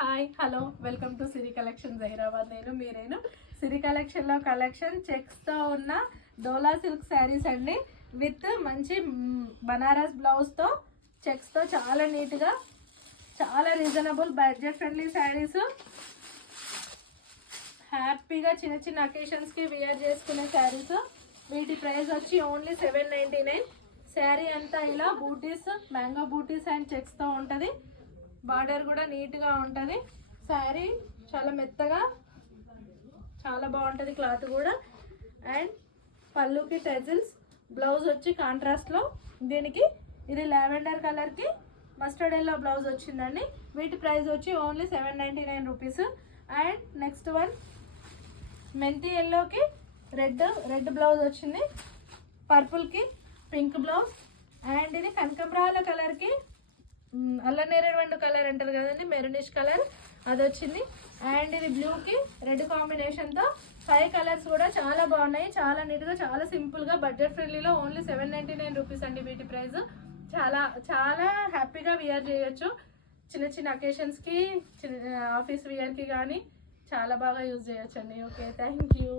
Hi hello welcome to Siri collections Hyderabad. మీరేను సిరి కలెక్షన్లో collection చెక్స్తో ఉన్న డోలా సిల్క్ శారీస్ అండి. విత్ మంచి బనారస్ బ్లౌజ్తో చెక్స్తో చాలా నీట్గా చాలా రీజనబుల్ బడ్జెట్ ఫ్రెండ్లీ శారీస్. హ్యాపీగా చిన్న చిన్న అకేషన్స్కి వేర్ చేసుకునే శారీస్. వీటి ప్రైస్ వచ్చి ఓన్లీ 799. శారీ అంతా ఇలా బూటీస్, మ్యాంగో బూటీస్ అండ్ చెక్స్తో ఉంటుంది. బార్డర్ కూడా నీట్గా ఉంటుంది. శారీ చాలా మెత్తగా చాలా బాగుంటుంది, క్లాత్ కూడా. అండ్ పళ్ళుకి టెజిల్స్, బ్లౌజ్ వచ్చి కాంట్రాస్ట్లో. దీనికి ఇది లావెండర్ కలర్కి మస్టర్డ్ ఎల్లో బ్లౌజ్ వచ్చిందండి. వీటి ప్రైస్ వచ్చి only 799 rupees. And next one మెంతి ఎల్లోకి రెడ్ బ్లౌజ్ వచ్చింది, పర్పుల్కి పింక్ బ్లౌజ్. అండ్ ఇది కనకంబరాల కలర్కి అల్లనేరేడు కలర్ అంటారు కదండి, మెరూనిష్ కలర్, అది వచ్చింది. అండ్ ఇది బ్లూకి రెడ్ కాంబినేషన్తో 5 కలర్స్ కూడా చాలా బాగున్నాయి. చాలా నీట్గా చాలా సింపుల్గా బడ్జెట్ ఫ్రెండ్లీలో ఓన్లీ 799 రూపీస్ అండి వీటి ప్రైస్. చాలా చాలా హ్యాపీగా వియర్ చేయొచ్చు. చిన్న చిన్న అకేషన్స్కి, ఆఫీస్ వియర్కి కానీ చాలా బాగా యూజ్ చేయొచ్చు అండి. Okay, thank you.